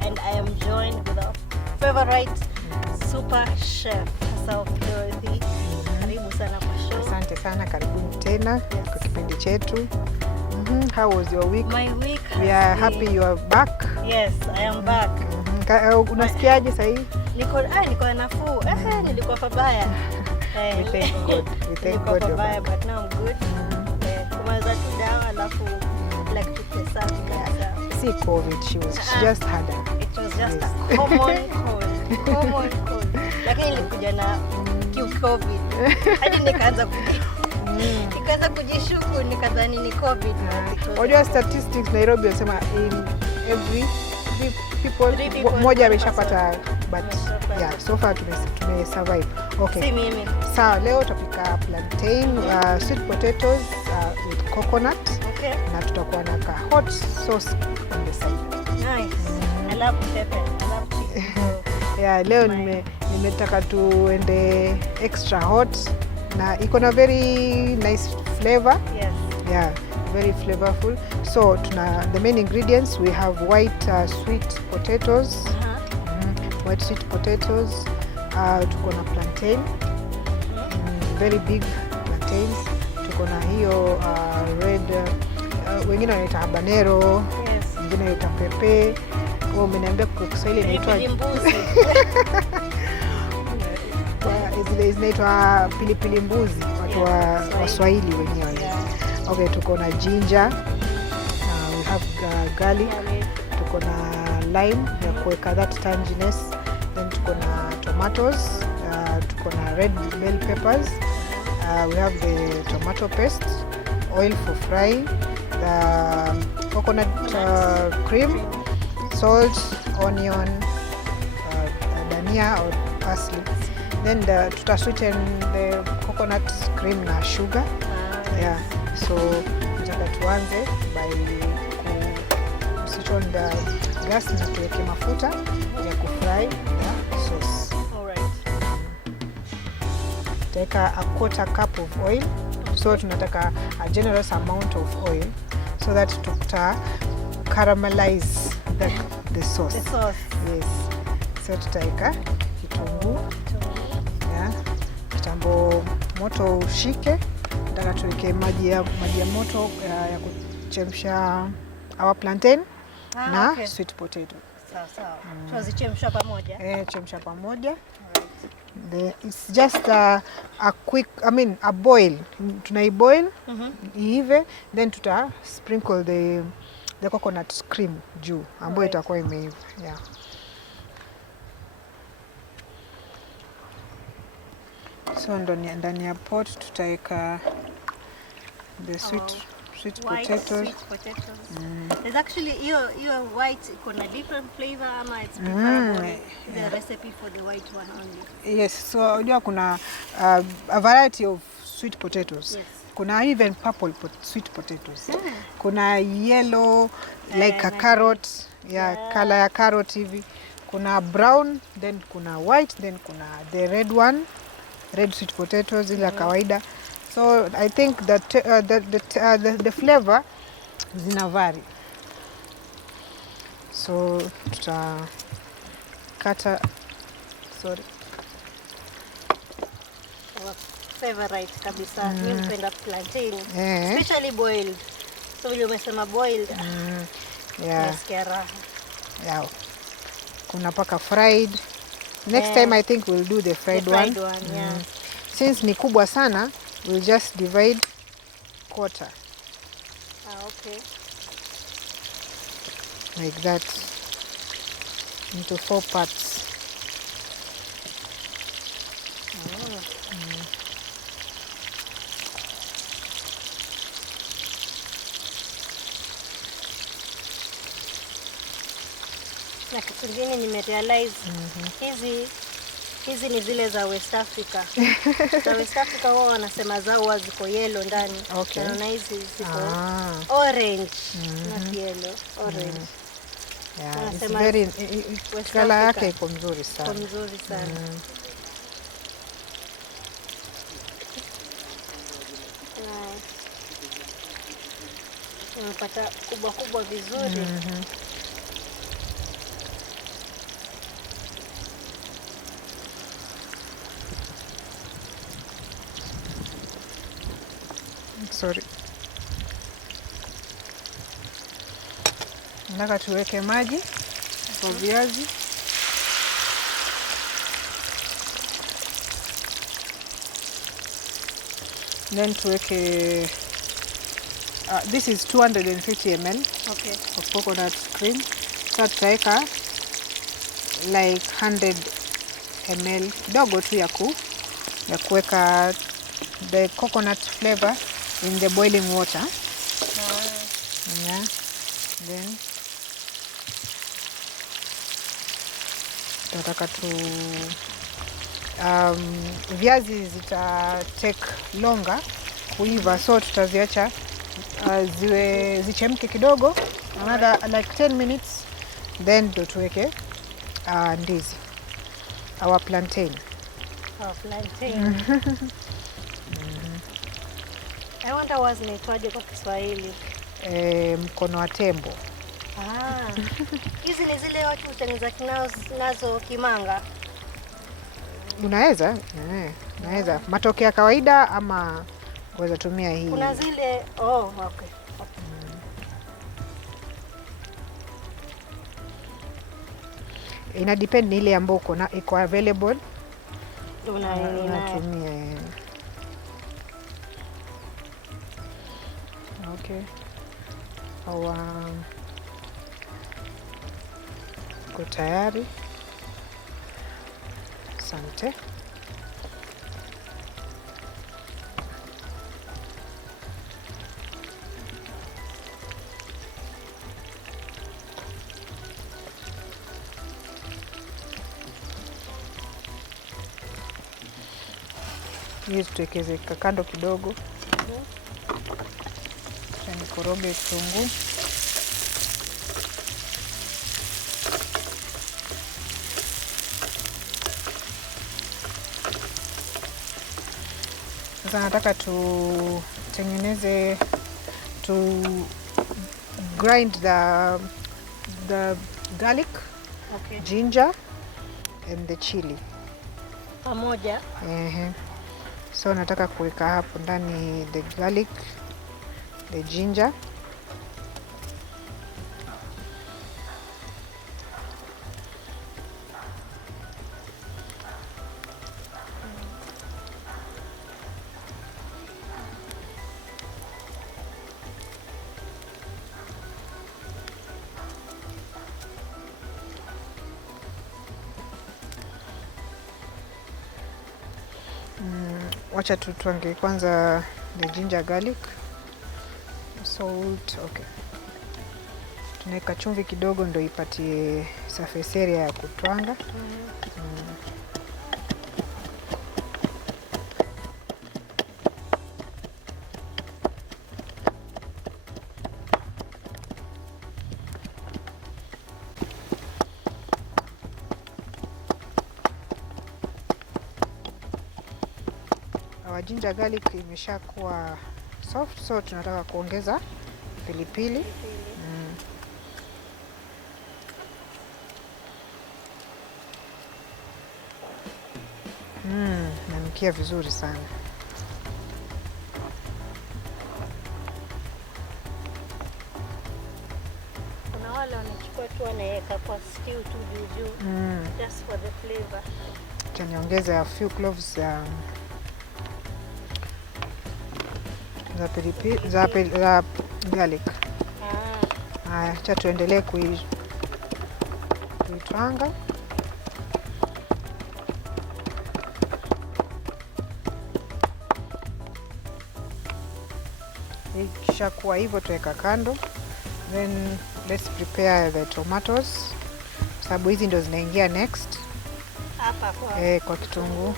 and I am joined with our favorite super chef Dorothy. Karibu sana kwa show. Asante sana, karibuni tena kwa kipindi chetu. How was your week? My week. We are happy you are back. Yes, I am back. Unasikiaje sasa hivi? Niko nafuu. Nilikuwa pabaya. We thank God. We thank God. Pabaya, but now I'm good. Kumaliza tu dawa alafu like tukesa tukasa. See COVID, she just had it. It was just a common cold. Lakini nilikuja na COVID. Hadi nikaanza kujishuku nikadhani ni COVID. Unajua statistics Nairobi wanasema in every three people moja ameshapata, but yeah, so far tume survive. Okay. Si mimi. Sawa, leo tutapika plantain, sweet potatoes with coconut. Okay. Na tutakuwa na ka hot sauce on the side. Nice. I love pepper. I love chicken. Yeah, leo nimetaka tuende extra hot na iko na very nice flavor. Yes. Yeah, very flavorful. So the main ingredients, we have white sweet potatoes. White sweet potatoes. Tuko na plantain. Very big plantains. Tuko na hiyo red, wengine wanaita habanero. Yes. Wengine wanaita pepe. Umeniambia kwa Kiswahili inaitwa mbuzi. Zinaitwa pilipili mbuzi, watu wa Swahili wenyewe. Yeah. Okay, tuko na ginger. We have garlic. Tuko na lime ya kuweka that tanginess. Then tuko na tomatoes. Tuko na red bell peppers. We have the tomato paste, oil for frying, the coconut cream, salt, onion, dania or parsley. Then tutasweeten the coconut cream na sugar. Yeah. So nataka tuanze by kuswitch the gas na tuweke mafuta ya kufry the sauce. Alright. Tutaweka a quarter cup of oil. So tunataka a generous amount of oil so that tuta caramelize the sauce. The sauce. Yes. So tutaweka kitunguu. Yeah. Kitambo moto ushike. Nataka tuweke maji ya moto ya kuchemsha our plantain na okay. Sweet potato. Sawa. Tuzichemsha pamoja. Chemsha pamoja. It's just a quick, a boil. Tunaiboil iive, then tuta sprinkle the coconut cream juu ambayo itakuwa imeiva. Yeah. So ndani ya pot tutaweka the sweet potatoes. Sweet potatoes. There's actually your white iko na different flavor ama it's preferable the recipe for the white one only. Yes, so unajua kuna a variety of sweet potatoes. Yes. Kuna even purple sweet potatoes. Kuna yellow like a carrot, color ya carrot hivi. Kuna brown, then kuna white, then kuna the red one, red sweet potatoes ile kawaida. So I think that the flavor zina vary. So tutakata, sorry. Favorite kabisa. Mimi napenda plantain, especially boiled. So vile umesema boiled. Nasikia raha. Yeah. Kuna paka fried. Next time I think we'll do the fried one. Yeah. Since ni kubwa sana, we'll just divide quarter. Okay. Like that. Into 4 parts. Na kitu kingine nimerealize hizi ni zile za West Africa. Za West Africa wao wanasema zao ziko yellow ndani. Okay. Na hizi ziko orange. Not yellow, orange. Yeah, it's very color yake iko mzuri sana. Iko mzuri sana. Unapata kubwa vizuri. sorry. Nataka tuweke maji kwa viazi. Then tuweke this is 250 ml of coconut cream. So tutaweka like 100 ml kidogo tu ya kuweka the coconut flavor in the boiling water. Yeah. Then tunataka viazi zita take longer kuiva, so tutaziacha zichemke kidogo, another like 10 minutes, then ndo tuweke ndizi, our plantain. Plantain. I wonder was inaitwaje kwa Kiswahili? Mkono wa tembo. Hizi ni zile watu hutengeneza nazo kimanga. Unaweza matoke ya kawaida ama unaweza tumia hii. Kuna zile okay. Ina depend ile ambayo iko available. Unatumia. Okay. Iko tayari. Asante. Hii tuwekeze kando kidogo. Nikoroge kitunguu. Sasa nataka tutengeneze grind the garlic, ginger and the chili pamoja. So nataka kuweka hapo ndani the garlic, the ginger, wacha tutwange kwanza the ginger garlic, salt. Okay, tunaweka chumvi kidogo ndo ipatie surface area ya kutwanga. Ginger garlic imeshakuwa soft, so tunataka kuongeza pilipili. Nanukia vizuri sana. Kuna wale wanachukua tu wanaweka kwa stew tu juu just for the flavor. Niongeze a few cloves za pilipili za garlic. Haya, acha tuendelee kuitwanga. Ikishakuwa hivyo tuweka kando, then let's prepare the tomatoes, sababu hizi ndo zinaingia next hapa kwa kitunguu.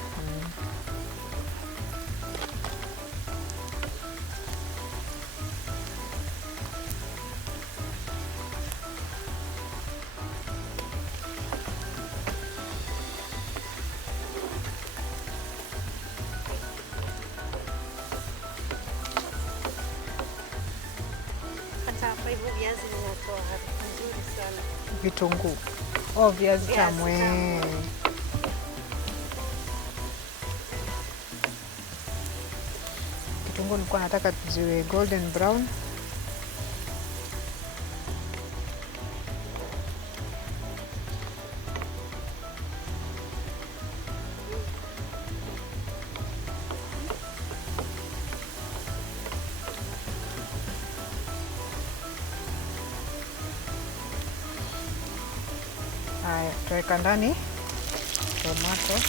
Viazi vinatoa harufu nzuri sana. Vitunguu. Viazi tamu. Kitunguu zangu nilikuwa nataka ziwe golden brown. Haya, tuweka ndani tomato.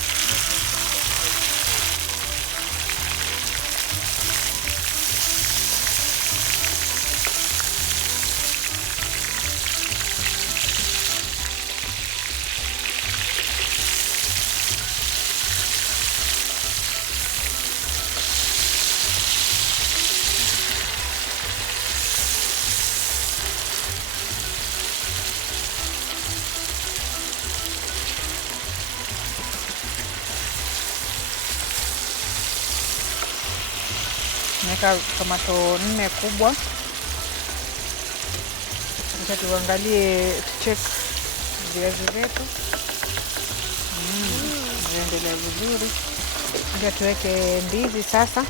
Naweka tomato 4 kubwa. Sasa tuangalie, check viazi vyetu. Vinaendelea vizuri. Ndio tuweke ndizi sasa.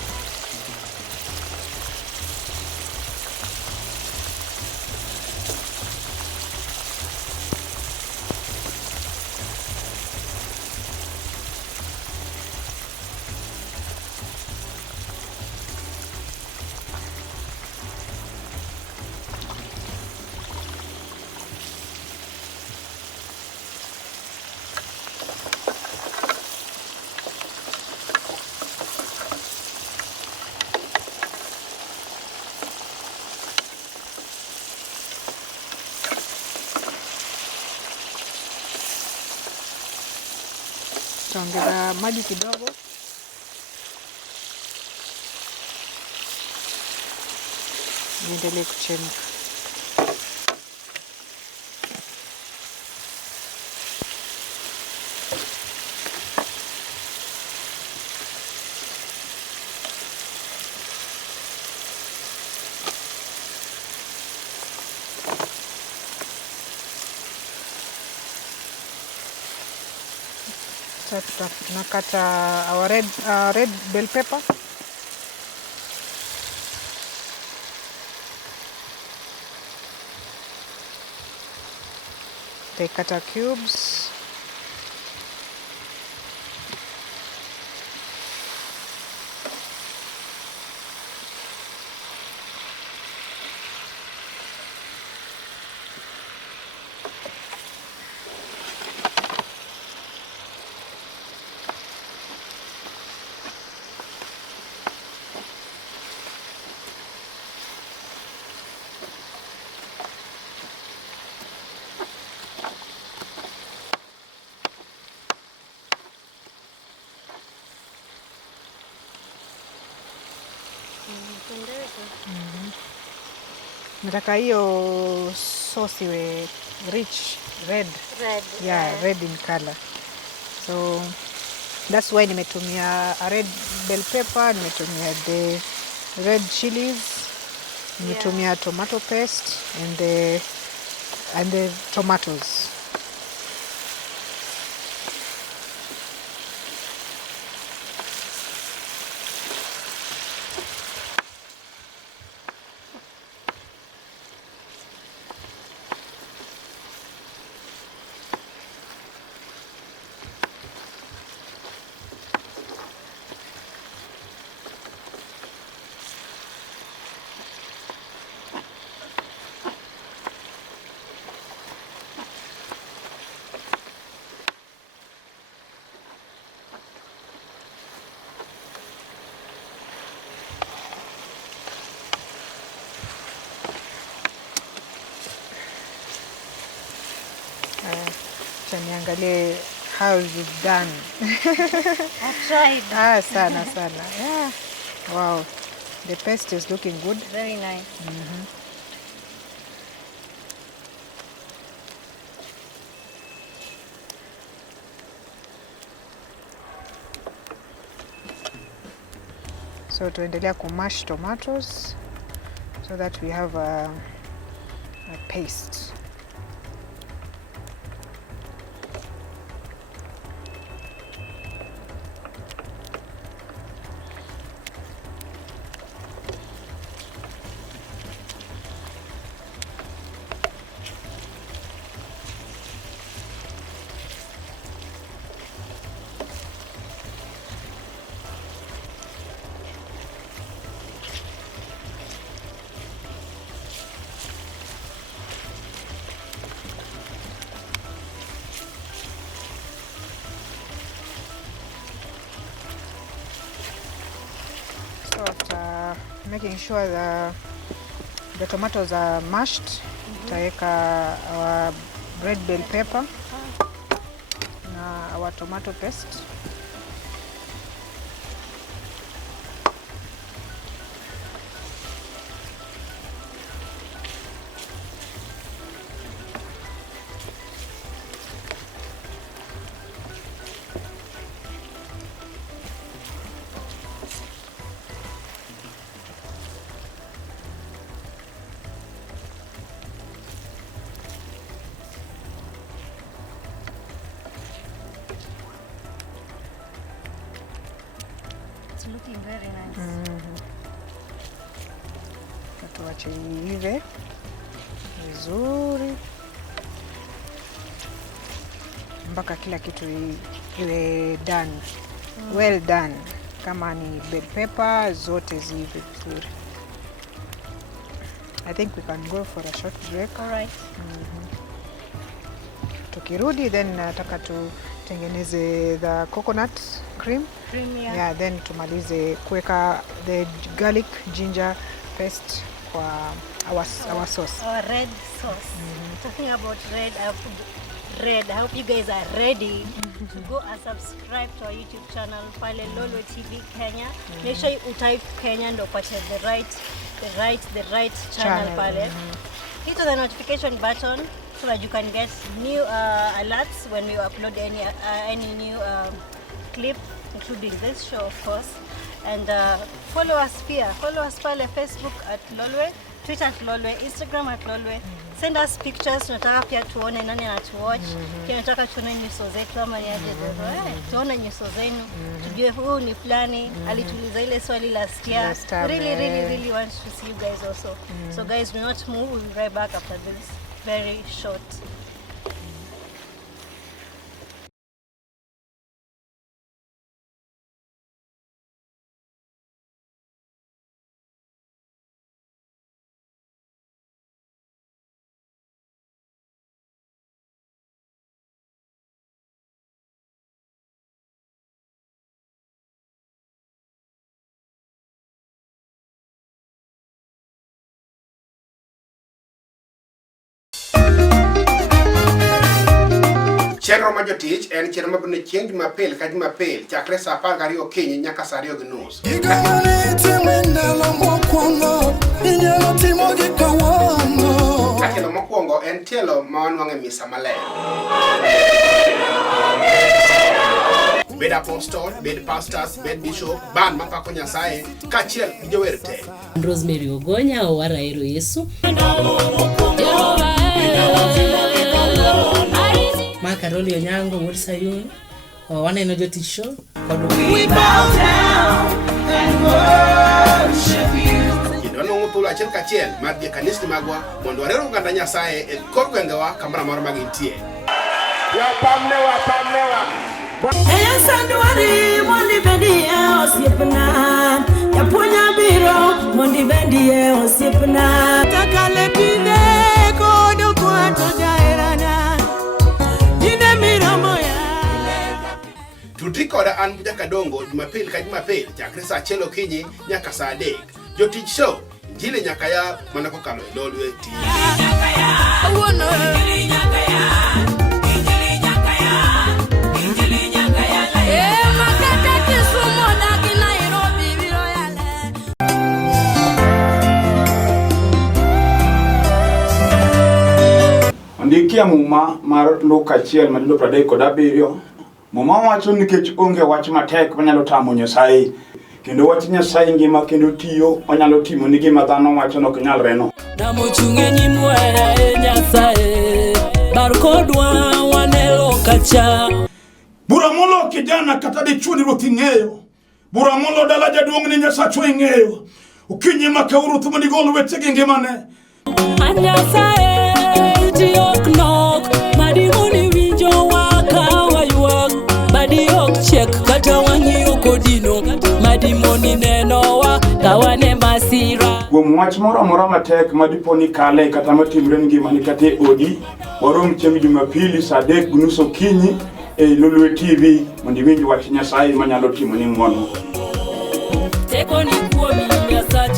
Tutaongeza maji kidogo. Niendelee kuchemka. Sasa tunakata our red bell pepper. Tutakata cubes. Nataka hiyo sauce iwe rich red. Yeah, red in color. So that's why nimetumia a red bell pepper, nimetumia the red chilies, nimetumia tomato paste and the tomatoes. Niangalie how you've done. I tried. Sana. Yeah. Wow. The paste is looking good. Very nice. So tuendelea kumash tomatoes so that we have a paste. making sure the tomatoes are mashed. Tutaweka our red bell pepper na our tomato paste. It's looking very nice. Tuache iive vizuri mpaka kila kitu iwe done. Well done. Kama ni bell pepper zote ziive vizuri. I think we can go for a short break. All right. Tukirudi then nataka tutengeneze the coconut cream. Yeah, then tumalize kuweka the garlic ginger paste kwa our sauce. Our red sauce. Talking about red, I hope you guys are ready to go and subscribe to our YouTube channel pale Lolwe TV Kenya. Make sure you type Kenya ndo upate the right channel pale. Hit the notification button so that you can get new alerts when we upload any new clip, including this show, of course. And follow us here. Follow us pale Facebook at Lolwe, Twitter at Lolwe, Instagram at Lolwe. Send us pictures. Tunataka pia tuone nani anatuwatch. Tunataka tuone nyuso zetu ama ni aje tuone nyuso zenu. Tujue huu ni plani. Alituliza ile swali last year. Really want to see you guys also. So guys, do not move. We'll be right back after this very short. Chenro ma jotich en chenro mabiro chieng' Jumapil ka Jumapil chakre saa 10 okinyi nyaka saa 2:30. Tielo mokwongo en tielo ma wanwang'e misa maler. Bed apostol, bed pastors, bed bishop, band mapako Nyasaye kaachiel gi jower te. Rosemary Ogonya owaraero Yesu. Karoli Onyango wuod Sayun waneno jotich show We bow down and worship you. Kidwano thuolo achiel kachiel mar dhi kanisa magwa mondo warero oganda Nyasaye e kor gwengewa kamoro amora ma gintie. Pamnewa. Eya sandwari mondi bedie osiepna Japuonja biro mondi bedie osiepna Takale pinde kodo kwato jaherana Tuti koda an Buja Kadongo Jumapil ka Jumapil chakre saa 1 okinyi nyaka saa 3. Jotich show Injili nyaka ya mana kokalo e Lolwe TV. Ndikia muma mar Luka 1:37 muma wacho nikech onge wach matek manyalo tamo Nyasaye kendo wach Nyasaye ngima kendo tiyo onyalo timo ni gima dhano wacho no ok nyalre no. Namochunge nyimwe Nyasaye bar kodwa wanelo kacha Bura molo kijana kata dichuo ni ruoth ing'eyo. Bura molo dala jaduong' ni Nyasacho ing'eyo. Ukinyi makauru thumo ni gol wetegi ngimane. Nyasaye tiok nok madimoni winjo wakawa yuak badiok chek kata wang'iyo kodino madimoni nenowa kawane masira. Kuom wach moro amora matek madiponi kale kata matimre ngimani kata e odi warom chieng' Jumapili saa 3:30 okinyi e Lolwe TV mondo iwinj wach Nyasaye manyalo timo ni ng'wono. Teko ni kuomi Nyasaye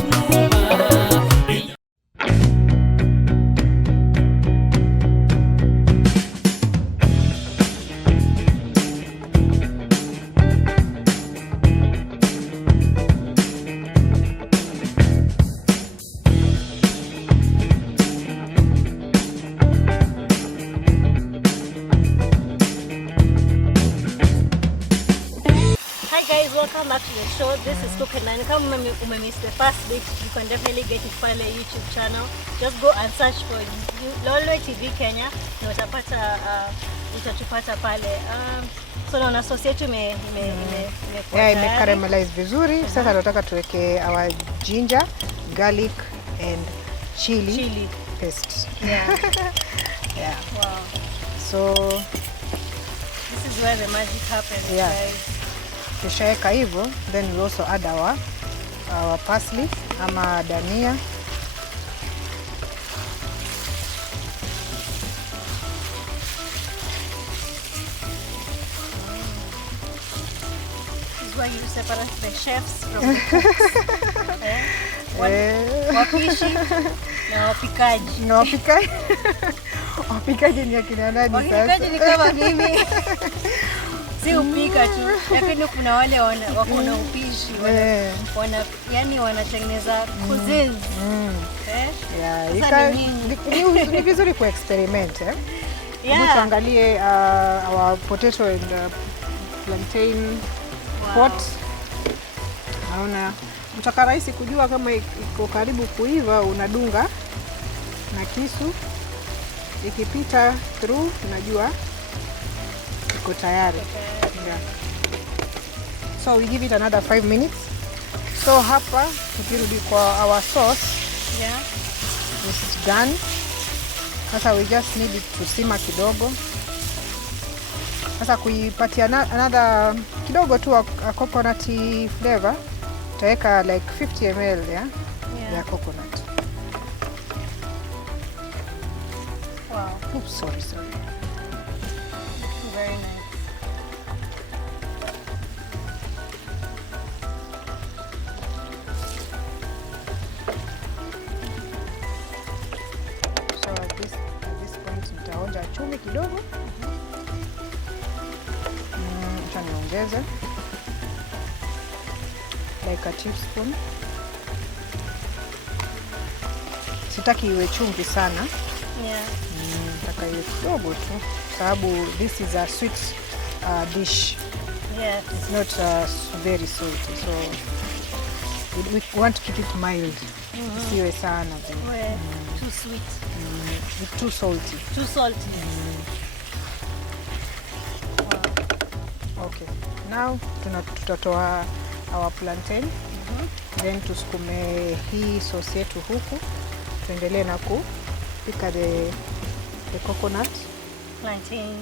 Hi guys, welcome back to the show. This is Cooking Dine. Come miss the first bit, you can definitely get it on the YouTube channel. Just go and search for Lolwe TV Kenya na utatupata pale. So naona sauce yetu caramelize vizuri. Sasa tunataka tuweke our ginger, garlic and chili paste. Yeah. Yeah. Wow. So this is where the magic happens, guys. Kishaeka hivyo, then we also add our parsley ama dania. This is where you separate the chefs from the cooks. Wapishi na wapikaji. Na wapikaji. Wapikaji ni akina nani sasa? Wapikaji ni kama mimi. Si upika tu, lakini kuna wale wako na upishi, yani wanatengeneza cuisines. Ni vizuri ku experiment. Tuangalie our potato and plantain pot. Naona mtaka rahisi kujua kama iko karibu kuiva, unadunga na kisu, ikipita through unajua iko tayari. Yeah. So we give it another 5 minutes. So hapa tukirudi kwa our sauce, this is done. Sasa we just need it to simmer kidogo. Sasa kuipatia another kidogo tu a coconut flavor, tutaweka like 50 ml ya coconut. Wow. Oops, sorry. Very nice. So at this point nitaonja chumvi kidogo. Acha niongeze like a teaspoon. Sitaki iwe chumvi sana. Nataka iwe kidogo tu, sababu this is a sweet dish. Yes. It's not very salty, so we want to keep it mild. Siwe sana. Too sweet. It's too salty. Too salty. Wow. Okay. Now tutatoa our plantain. Then tusukume hii sauce yetu huku. Tuendelee na kupika the coconut. Plantain.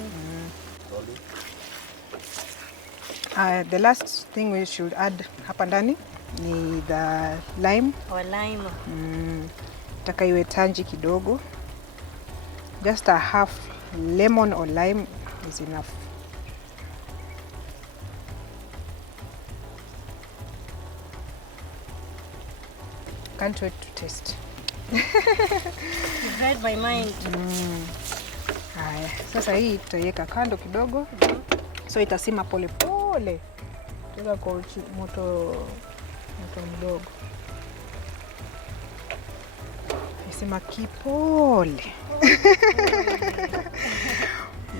The last thing we should add hapa ndani ni the lime. Our lime. Taka iwe tangy kidogo. Just a half lemon or lime is enough. Can't wait to taste. You've read my mind. Haya, sasa hii tutaiweka kando kidogo. So itasima pole pole. Tuweka kwa moto mdogo. Isima kipole.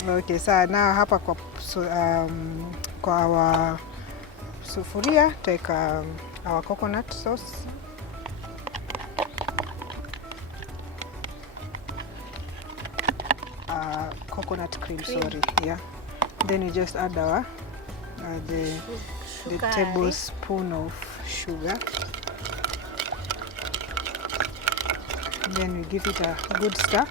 Okay, sasa na hapa kwa our sufuria tutaweka our coconut sauce. Coconut cream, sorry. Yeah. Then you just add our the tablespoon of sugar. Then we give it a good stir.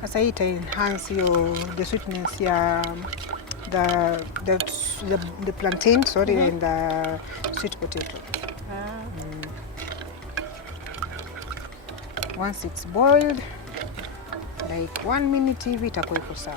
Sasa hii ita enhance the sweetness ya the plantain, sorry, and the sweet potato. Once it's boiled, like 1 minute hivi itakuwa iko sawa.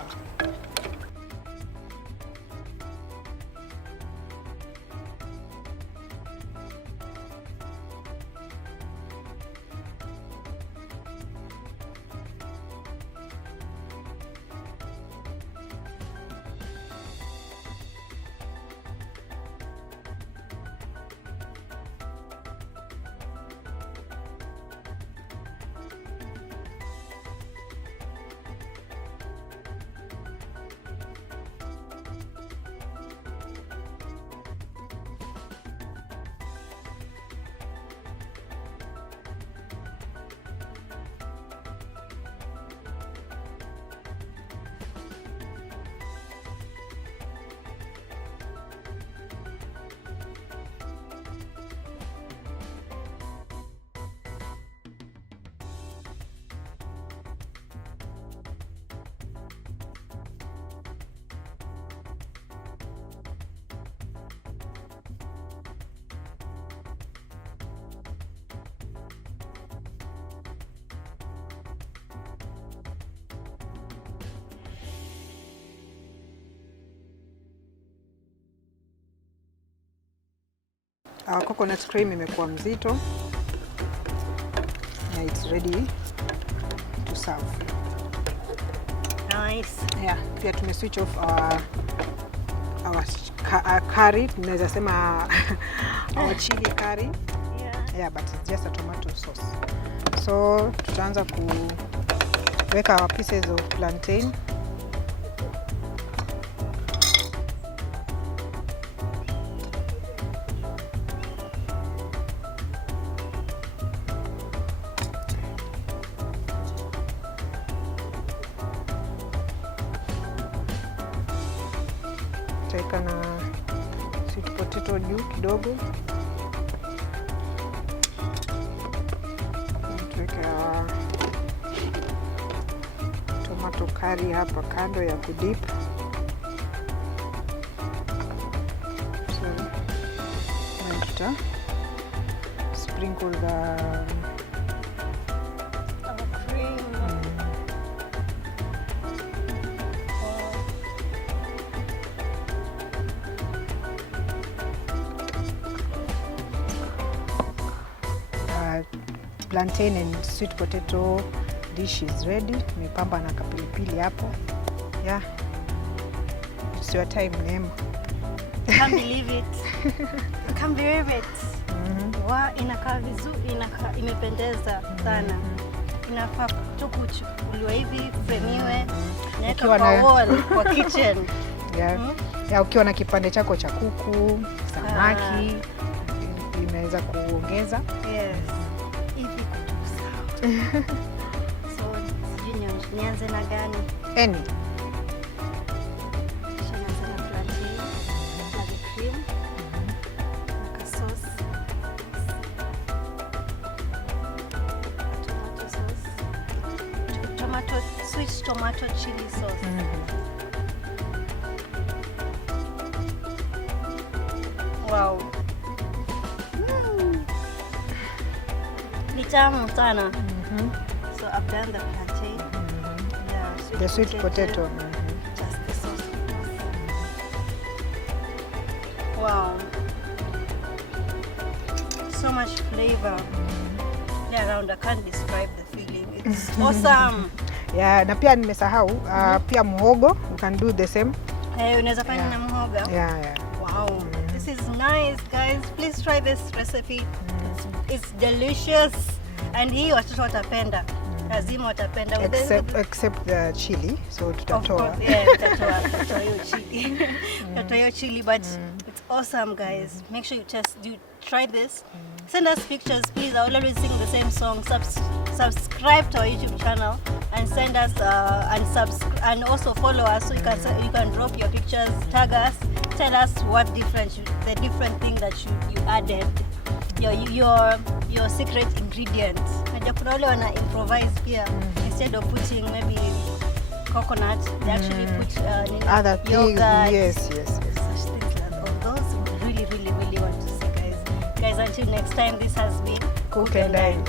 Our coconut cream imekuwa mzito na it's ready to serve. Nice. Yeah, pia tume switch off our curry, tunaweza sema our chili curry. Yeah, but it's just a tomato sauce. So tutaanza kuweka our pieces of plantain. Tutaweka na sweet potato juu kidogo. Tutaweka tomato curry hapa kando ya kudip. So, then tuta sprinkle the Cream. plantain and sweet potato dish is ready. Nimepamba na kapilipili hapo. Yeah. It's your time, Neema. Can't believe it. Can't believe it. Wow, inakaa vizuri, imependeza sana. Inafaa tu kuchukuliwa hivi, fremiwe, naweka Ukiwa kwa na- wall, kwa kitchen. Yeah. Yeah, ukiwa na kipande chako cha kuku, samaki, inaweza kuongeza. Yes. Hivi kutu sawa. So, sijui nianze na gani? Any. Kisha nianze na plantain, na the cream, na ka sauce. Tomato sauce. Sweet tomato chili sauce. Wow. Ni tamu sana. So I've done the plantain. Yeah, The sweet potato. Just the sauce. Wow. So much flavor. Yeah, around I can't describe the feeling. It's awesome. Yeah, na pia nimesahau pia muhogo, you can do the same. Hey, unaweza fanya na mhoga. Yeah. Wow. This is nice, guys. Please try this recipe. It's delicious. And hii watoto watapenda. Lazima watapenda. Except the chili, so Of tutatoa. course, yeah, tutatoa hiyo chili. Tutatoa hiyo chili, but it's awesome, guys. Make sure you try this. Send us pictures, please. I will always sing the same song. Subscribe to our YouTube channel and send us and also follow us, so you can drop your pictures, tag us, tell us what the different thing that you added, your secret ingredients. Najua kuna wale wana improvise pia, instead of putting maybe coconut, they actually put Other things, yogurt, yes. such things like all those. We really want to see, guys. Until next time, this has been Cook and Dine.